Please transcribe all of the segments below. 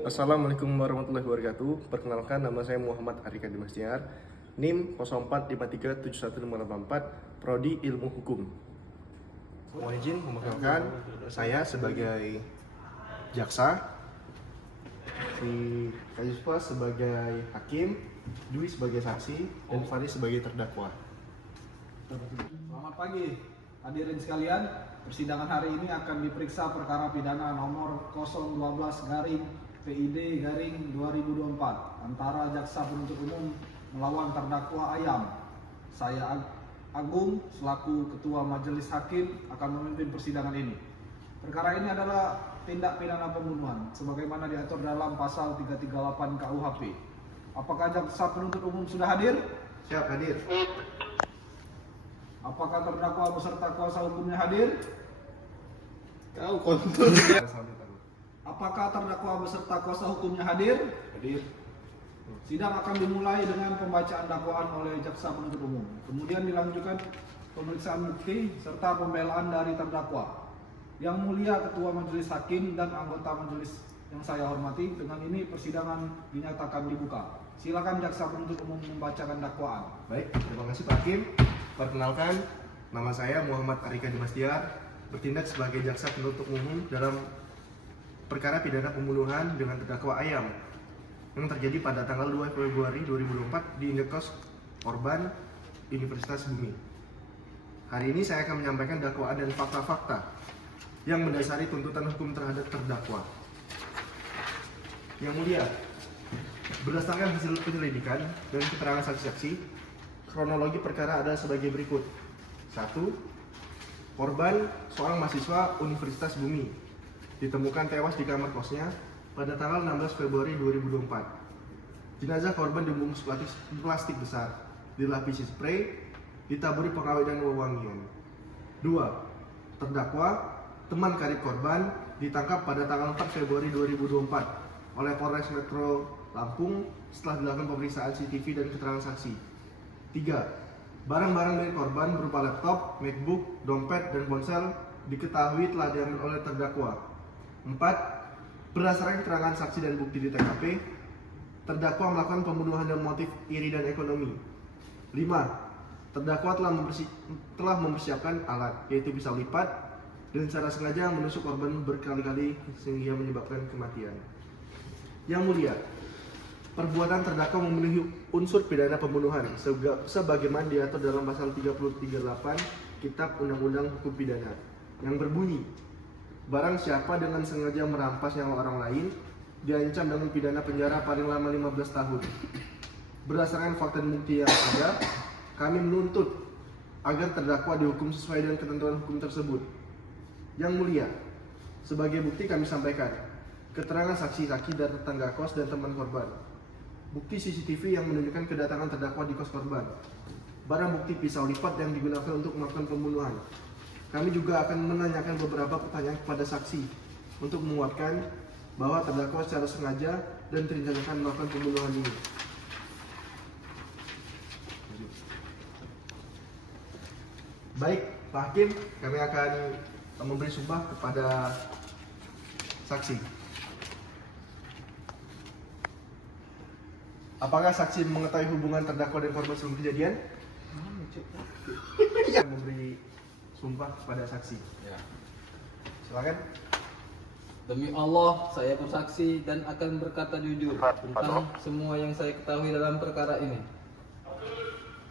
Assalamualaikum warahmatullahi wabarakatuh. Perkenalkan, nama saya Muhammad Arika Dimastiar, NIM 04537158, Prodi Ilmu Hukum. Mohon izin memperkenalkan, saya sebagai jaksa, si Kajuspa sebagai hakim, Dwi sebagai saksi, dan Fari sebagai terdakwa. Selamat pagi, hadirin sekalian. Persidangan hari ini akan diperiksa perkara pidana nomor 012 garing PID garing 2024 antara jaksa penuntut umum melawan terdakwa Ayam. Saya Agung selaku ketua majelis hakim akan memimpin persidangan ini. Perkara ini adalah tindak pidana pembunuhan sebagaimana diatur dalam pasal 338 KUHP. Apakah jaksa penuntut umum sudah hadir? Siap, hadir. Apakah terdakwa beserta kuasa hukumnya hadir? Kau kontrol. Apakah terdakwa beserta kuasa hukumnya hadir? Hadir. Sidang akan dimulai dengan pembacaan dakwaan oleh jaksa penuntut umum. Kemudian dilanjutkan pemeriksaan bukti serta pembelaan dari terdakwa. Yang mulia Ketua Majelis Hakim dan anggota majelis yang saya hormati, dengan ini persidangan dinyatakan dibuka. Silakan jaksa penuntut umum membacakan dakwaan. Baik, terima kasih Pak Hakim. Perkenalkan, nama saya Muhammad Arika Dimastiar, bertindak sebagai jaksa penuntut umum dalam perkara pidana pembunuhan dengan terdakwa Ayam yang terjadi pada tanggal 2 Februari 2024 di Indekos korban Universitas Bumi. Hari ini saya akan menyampaikan dakwaan dan fakta-fakta yang mendasari tuntutan hukum terhadap terdakwa. Yang mulia, berdasarkan hasil penyelidikan dan keterangan saksi-saksi, kronologi perkara adalah sebagai berikut. 1. Korban seorang mahasiswa Universitas Bumi ditemukan tewas di kamar kosnya pada tanggal 16 Februari 2024. Jenazah korban dibungkus plastik besar, dilapisi spray, ditaburi pengawet dan wewangian. 2. Terdakwa, teman karib korban, ditangkap pada tanggal 4 Februari 2024 oleh Polres Metro Lampung setelah dilakukan pemeriksaan CCTV dan keterangan saksi. 3. Barang-barang milik korban berupa laptop, MacBook, dompet, dan ponsel diketahui telah diambil oleh terdakwa. 4. Berdasarkan keterangan saksi dan bukti di TKP, terdakwa melakukan pembunuhan dengan motif iri dan ekonomi. 5. Terdakwa telah mempersiapkan alat, yaitu pisau lipat, dan secara sengaja menusuk korban berkali-kali sehingga menyebabkan kematian. Yang mulia, perbuatan terdakwa memenuhi unsur pidana pembunuhan sebagaimana diatur dalam pasal 338 Kitab Undang-Undang Hukum Pidana yang berbunyi, barang siapa dengan sengaja merampas nyawa orang lain diancam dengan pidana penjara paling lama 15 tahun. Berdasarkan fakta dan bukti yang ada, kami menuntut agar terdakwa dihukum sesuai dengan ketentuan hukum tersebut. Yang mulia, sebagai bukti kami sampaikan keterangan saksi-saksi dari tetangga kos dan teman korban, bukti CCTV yang menunjukkan kedatangan terdakwa di kos korban, barang bukti pisau lipat yang digunakan untuk melakukan pembunuhan. Kami juga akan menanyakan beberapa pertanyaan kepada saksi untuk menguatkan bahwa terdakwa secara sengaja dan terencanakan melakukan pembunuhan ini. Baik, Pak Hakim, kami akan memberi sumpah kepada saksi. Apakah saksi mengetahui hubungan terdakwa dan korban sebelum kejadian? Ya, memberi sumpah kepada saksi. Ya. Silakan. Demi Allah, saya bersaksi dan akan berkata jujur tentang semua yang saya ketahui dalam perkara ini.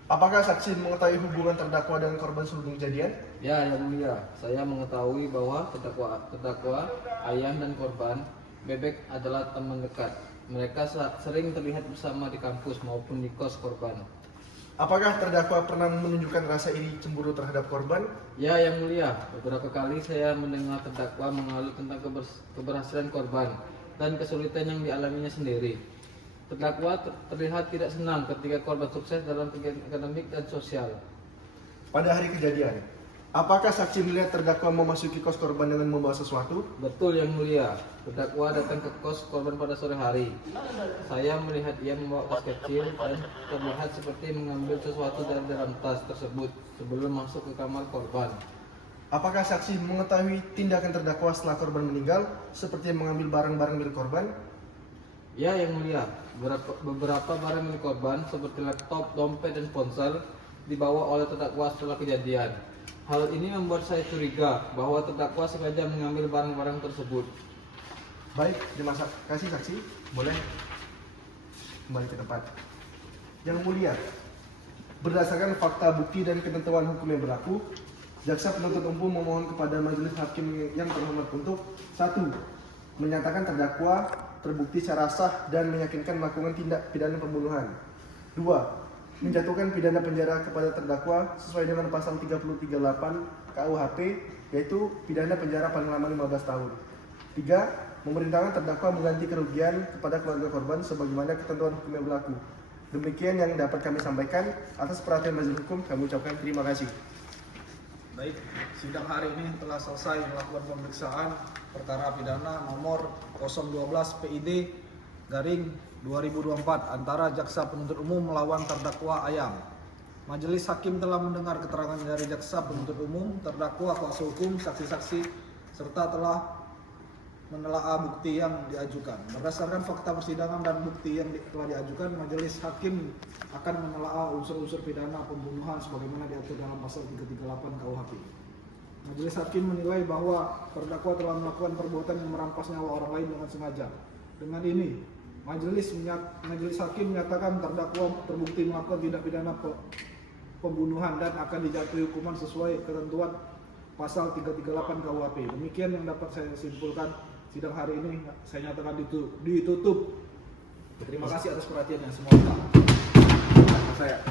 Apakah saksi mengetahui hubungan terdakwa dan korban sebelum kejadian? Ya, yang mulia, saya mengetahui bahwa terdakwa, ayah dan korban Bebek adalah teman dekat. Mereka sering terlihat bersama di kampus maupun di kos korban. Apakah terdakwa pernah menunjukkan rasa iri cemburu terhadap korban? Ya, yang mulia, beberapa kali saya mendengar terdakwa mengeluh tentang keberhasilan korban dan kesulitan yang dialaminya sendiri. Terdakwa terlihat tidak senang ketika korban sukses dalam kegiatan akademik dan sosial. Pada hari kejadian, apakah saksi melihat terdakwa memasuki kos korban dengan membawa sesuatu? Betul, yang mulia, terdakwa datang ke kos korban pada sore hari. Saya melihat ia membawa tas kecil dan terlihat seperti mengambil sesuatu dari dalam tas tersebut sebelum masuk ke kamar korban. Apakah saksi mengetahui tindakan terdakwa setelah korban meninggal, seperti mengambil barang-barang milik korban? Ya, yang mulia, beberapa barang milik korban seperti laptop, dompet, dan ponsel dibawa oleh terdakwa setelah kejadian. Hal ini membuat saya curiga bahwa terdakwa sengaja mengambil barang-barang tersebut. Baik, terima kasih saksi. Boleh kembali ke tempat. Yang mulia, berdasarkan fakta bukti dan ketentuan hukum yang berlaku, jaksa penuntut umum memohon kepada majelis hakim yang terhormat untuk 1. Menyatakan terdakwa terbukti secara sah dan meyakinkan melakukan tindak pidana pembunuhan. 2. Menjatuhkan pidana penjara kepada terdakwa sesuai dengan pasal 338 KUHP, yaitu pidana penjara paling lama 15 tahun. 3. Memerintahkan terdakwa mengganti kerugian kepada keluarga korban sebagaimana ketentuan hukum yang berlaku. Demikian yang dapat kami sampaikan. Atas perhatian majelis hukum, kami ucapkan terima kasih. Baik, sidang hari ini telah selesai melakukan pemeriksaan perkara pidana nomor 012 PID garing 2024 antara jaksa penuntut umum melawan terdakwa Ayam. Majelis hakim telah mendengar keterangan dari jaksa penuntut umum, terdakwa, kuasa hukum, saksi-saksi, serta telah menelaah bukti yang diajukan. Berdasarkan fakta persidangan dan bukti yang telah diajukan, majelis hakim akan menelaah unsur-unsur pidana pembunuhan sebagaimana diatur dalam pasal 338 KUHP. Majelis hakim menilai bahwa terdakwa telah melakukan perbuatan yang merampas nyawa orang lain dengan sengaja. Dengan ini, majelis hakim menyatakan terdakwa terbukti melakukan tindak pidana pembunuhan dan akan dijatuhi hukuman sesuai ketentuan pasal 338 KUHP. Demikian yang dapat saya simpulkan. Sidang hari ini saya nyatakan ditutup. Terima kasih atas perhatiannya semua. Saya.